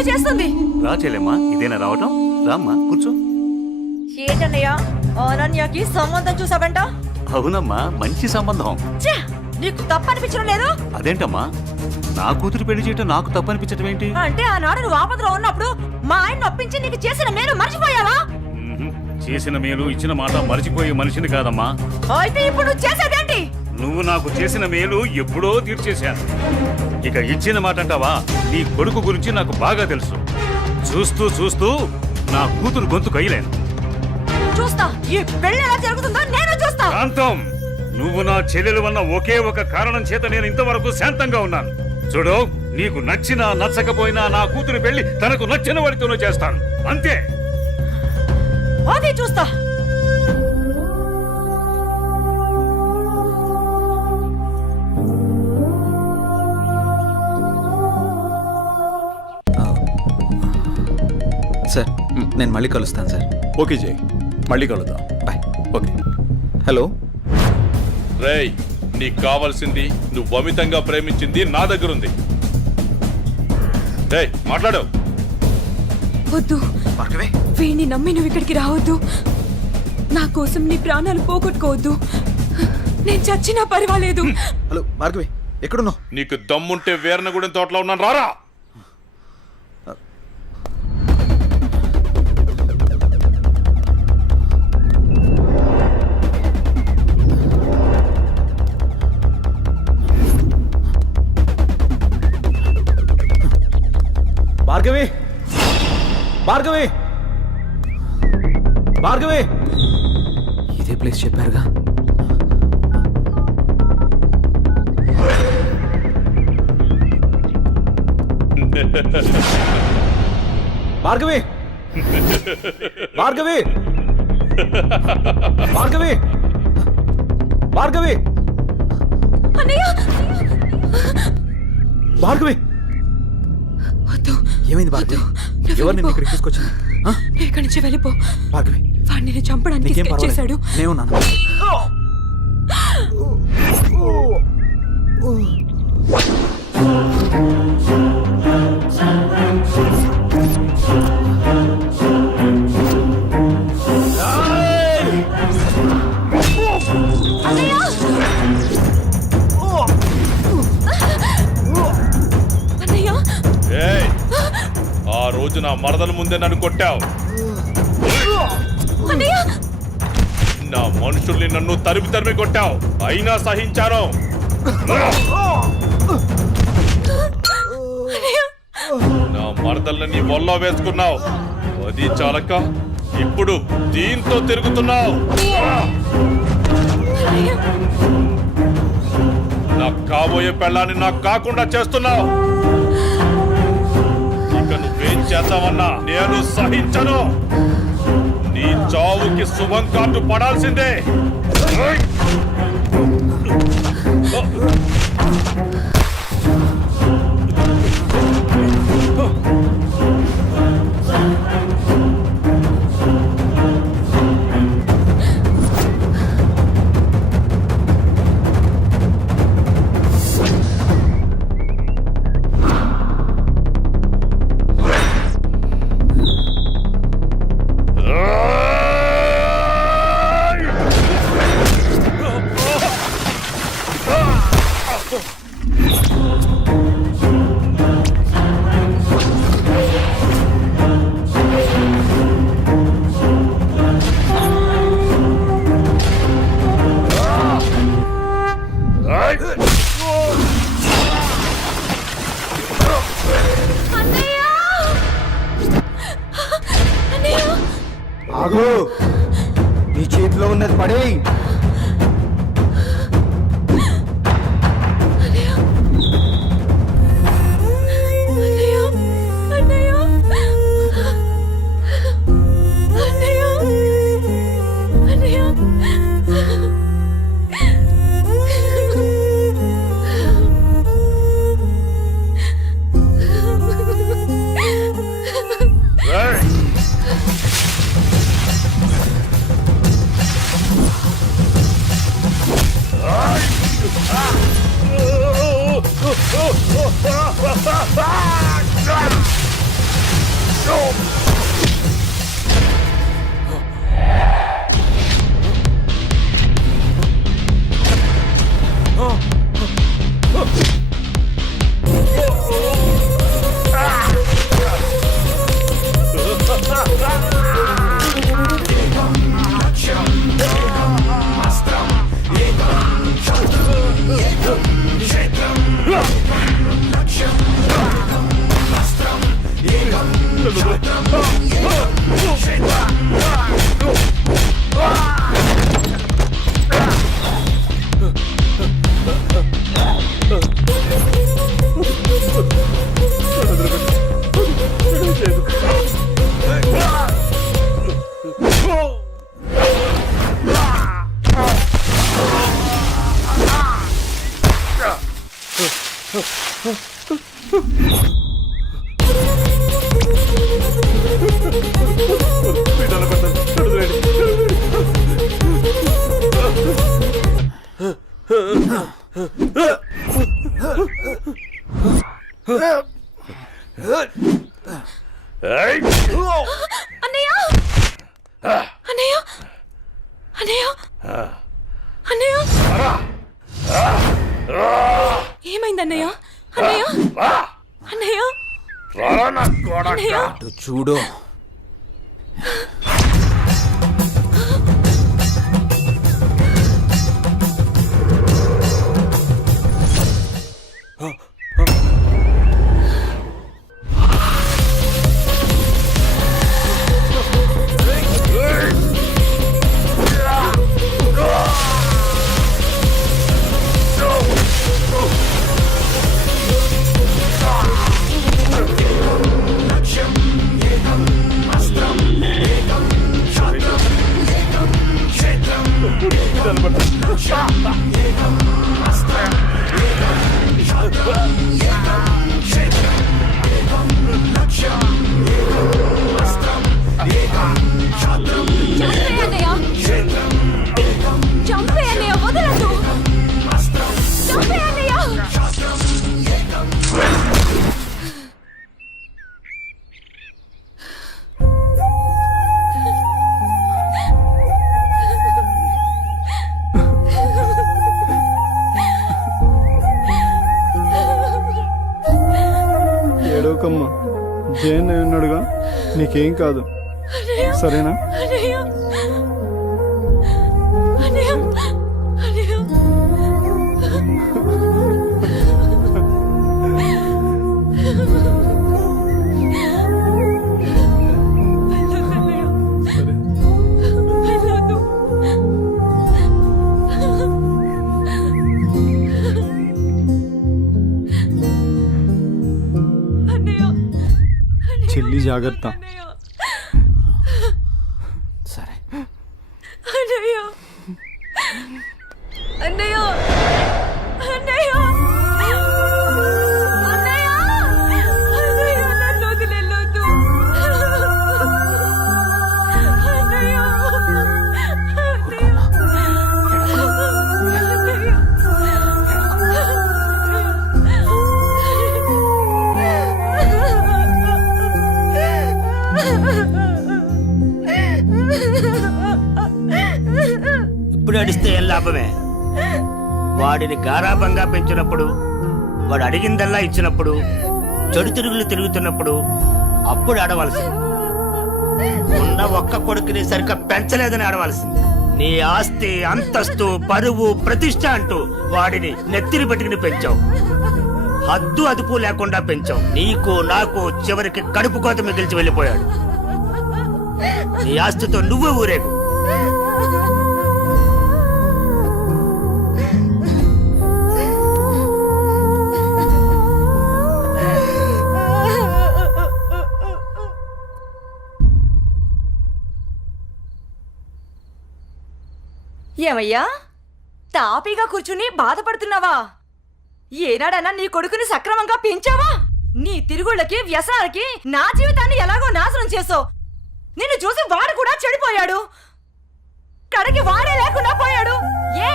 ఏదో చేస్తుంది. రా చెల్లెమ్మా, ఇదేనా రావటం? రామ్మా కూర్చో. ఏంటన్నయ్య అనన్యకి సంబంధం చూసావంట? అవునమ్మా, మంచి సంబంధం. ఛే, నీకు తప్పనిపించడం లేదు? అదేంటమ్మా, నా కూతురు పెళ్లి చేయటం నాకు తప్పనిపించటం ఏంటి? అంటే ఆనాడు నువ్వు ఆపదలో ఉన్నప్పుడు మా ఆయన ఒప్పించి నీకు చేసిన మేలు మర్చిపోయావా? చేసిన మేలు ఇచ్చిన మాట మర్చిపోయే మనిషిని కాదమ్మా. అయితే ఇప్పుడు నువ్వు చేసేదేంటి? నువ్వు నాకు చేసిన మేలు ఎప్పుడో తీర్చేశాను. ఇక ఇచ్చిన మాట అంటావా? నీ కొడుకు గురించి నాకు బాగా తెలుసు. చూస్తూ చూస్తూ నా కూతురు గొంతు కయ్యలేను. చూస్తా, ఈ పెళ్లి ఎలా జరుగుతుందో నేను చూస్తా. శాంతం, నువ్వు నా చెల్లెలు వన్న ఒకే ఒక కారణం చేత నేను ఇంతవరకు శాంతంగా ఉన్నాను. చూడు, నీకు నచ్చినా నచ్చకపోయినా నా కూతురు పెళ్లి తనకు నచ్చిన వాడితోనే చేస్తాను, అంతే. అది చూస్తా. సార్, నేను మళ్ళీ కలుస్తాను సార్. ఓకే జై, మళ్ళీ కలుద్దాం. బాయ్. ఓకే. హలో. రేయ్, నీకు కావాల్సింది నువ్వు అమితంగా ప్రేమించింది నా దగ్గర ఉంది. రేయ్, మాట్లాడు. వద్దు, వీణ్ణి నమ్మి నువ్వు ఇక్కడికి రావద్దు. నా కోసం నీ ప్రాణాలు పోగొట్టుకోవద్దు. నేను చచ్చినా పర్వాలేదు. హలో భార్గవి, ఎక్కడున్నావు? నీకు దమ్ముంటే వీరనగూడెం తోటలో ఉన్నాను, రారా. భార్గవి, భార్గవి, భార్గవి. ఇదే ప్లేస్ చెప్పారుగా. భార్గవి, భార్గవి, భార్గవి, భార్గవి, అన్నయ్య, భార్గవి. వద్దు. ఏమైంది భార్గవి? ఎవరు నిన్ను ఇక్కడికి తీసుకొచ్చింది? నువ్వు ఇక్కడి నుంచి వెళ్ళిపో. భార్గవి, వాడు నిన్ను చంపడానికి నీకేం స్కెచ్ చేశాడు. నేనున్నాను. అన్నయ్య, ఏయ్, ఆ రోజు నా మరదల ముందే నన్ను కొట్టావు. అన్నయ్య, నా మనుషుల్ని నన్ను తరిమి తరిమి కొట్టావు, అయినా సహించాను. నా మరదల్ని నీ వల్ల వేసుకున్నావు, అది చాలక ఇప్పుడు దీంతో తిరుగుతున్నావు. నాకు కాబోయే పెళ్ళాన్ని నాకు కాకుండా చేస్తున్నావు. ఇక నువ్వేం చేద్దామన్నా నేను సహించను. నీ చావుకి శుభం కార్డు పడాల్సిందే. ఆగు, నీ చేతిలో ఉన్నది పడేయ్. అన్నయ్య అన్నయ్య అన్నయ్య అన్నయ్య ఏమైంది అన్నయ్య అన్నయ్య అన్నయ్య అన్నయ్య అటు చూడు. చంపే అన్నయ్య వదలదు చంపే అన్నయ్య ఏడవకమ్మా, జయన్ ఉన్నాడుగా, నీకేం కాదు, సరేనా? అన్నయ్య అన్నయ్య అన్నయ్య సరే. వెళ్ళొద్దు. అన్నయ్య చెల్లి జాగ్రత్త. అన్నయ్య సరే. అన్నయ్య అన్నయ్య అన్నయ్య అన్నయ్య అన్నయ్య నన్ను వదిలేయొద్దు. అన్నయ్య ఇప్పుడు అడిస్తే ఏం లాభమే? వాడిని గారాబంగా పెంచినప్పుడు, వాడు అడిగిందల్లా ఇచ్చినప్పుడు, చెడు తిరుగులు తిరుగుతున్నప్పుడు అప్పుడు ఆడవలసింది. ఉన్న ఒక్క కొడుకుని సరిగ్గా పెంచలేదని ఆడవలసింది. నీ ఆస్తి, అంతస్తు, పరువు, ప్రతిష్ట అంటూ వాడిని నెత్తిని పెట్టుకుని పెంచావు. హద్దు అదుపు లేకుండా పెంచావు. నీకు నాకు చివరికి కడుపు కోత మిగిల్చి వెళ్ళిపోయాడు. నీ ఆస్తితో నువ్వే ఊరేగు. ఏమయ్యా, తాపీగా కూర్చుని బాధపడుతున్నావా? ఏనాడన్నా నీ కొడుకుని సక్రమంగా పెంచావా? నీ తిరుగుళ్ళకి, వ్యసనాలకి నా జీవితాన్ని ఎలాగో నాశనం చేసావు. నిన్ను చూసి వాడు కూడా చెడిపోయాడు. కడకి వాడే లేకుండా పోయాడు. ఏ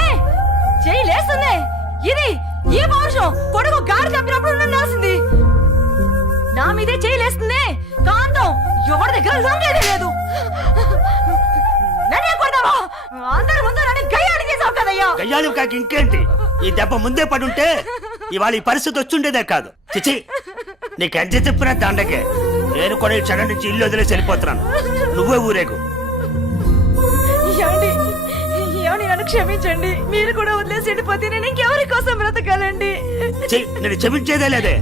ఏ చెయ్యి లేస్తుందే. ఇది ఈ పౌరుషం కొడుకు గాడి తప్పినప్పుడు నన్నాల్సింది. నా మీదే చెయ్యి లేస్తుంది. కాంతం ఎవరి దగ్గర లొంగేదే లేదు. నన్నే కొడతావా? అందరి ముందు నన్ను గయ్యాడి చేసావు కదయ్యా. గయ్యాలు కాక ఇంకేంటి? ఈ దెబ్బ ముందే పడుంటే ఇవాళ ఈ పరిస్థితి వచ్చుండేదే కాదు. చిచి, నీకెంత చెప్పినా దండకే. నేను కూడా ఈ క్షణం నుంచి ఇల్లు వదిలేసి వెళ్ళిపోతున్నాను. నువ్వే ఊరేగు. ఏమండి, ఏమండి, నన్ను క్షమించండి. మీరు కూడా వదిలేసి వెళ్ళిపోతే నేను ఇంకెవరి కోసం బ్రతకాలండి? నేను క్షమించేదే లేదే.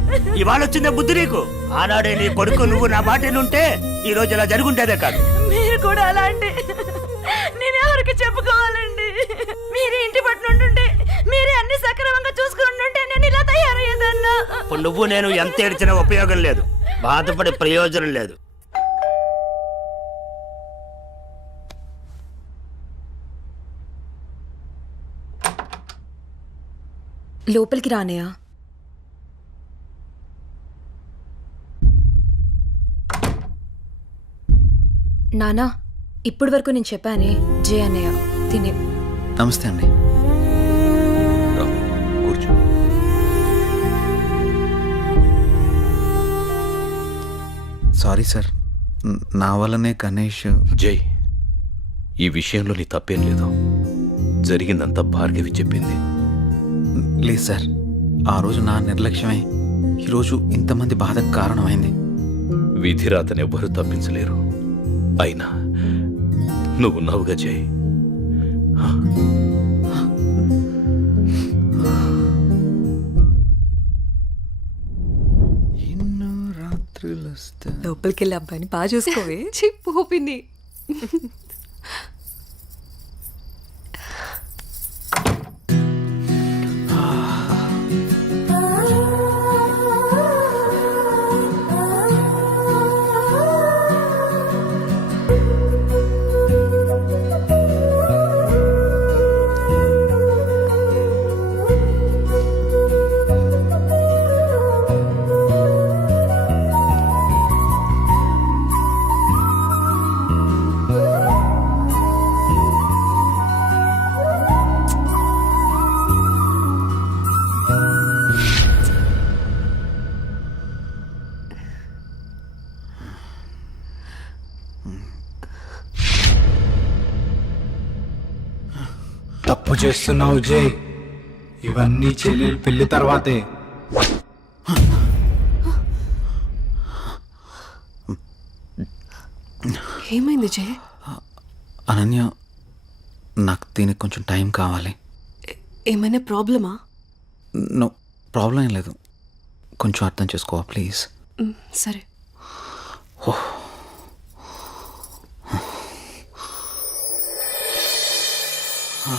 ఇవాళ వచ్చిందే బుద్ధి నీకు. ఆనాడే నీ కొడుకు నువ్వు నా మాట ఉంటే ఈ రోజు ఇలా జరుగుంటేదే కాదు. మీరు కూడా అలా అంటే నేను ఎవరికి చెప్పుకోవాలండి? మీరే ఇంటి పట్టునుంటుంటే, మీరే అన్ని సక్రమంగా చూసుకుంటుంటే నేను ఇలా తయారయ్యేదన్నా. ఇప్పుడు నువ్వు నేను ఎంత ఏడ్చినా ఉపయోగం లేదు. బాధపడే ప్రయోజనం లేదు. లోపలికి రానయ్యా. నానా ఇప్పటి వరకు నేను చెప్పానే జే అన్నయ్య తినే. నమస్తే అండి. కూర్చో. సారీ సార్, నా వల్లనే గణేష్. జై, ఈ విషయంలో నీ తప్పేం లేదు. జరిగిందంతా భార్గవి చెప్పింది. లేదు సార్, ఆ రోజు నా నిర్లక్ష్యమే ఈరోజు ఇంతమంది బాధకు కారణమైంది. విధిరాతని ఎవ్వరూ తప్పించలేరు. అయినా నువ్వున్నావుగా జై. ఎన్నో రాత్రులు వస్తా. లోపలికి వెళ్ళి అబ్బాయిని బాగా చూసుకోవే. చిప్పుపింది. తప్పు చేస్తున్నావు జై. ఇవన్నీ చెల్లెలు పెళ్లి తర్వాతే. ఏమైంది జే? అనన్య, నాకు దీనికి కొంచెం టైం కావాలి. ఏమైనా ప్రాబ్లమా? నో ప్రాబ్లం ఏం లేదు, కొంచెం అర్థం చేసుకోవా ప్లీజ్. సరే. ఆ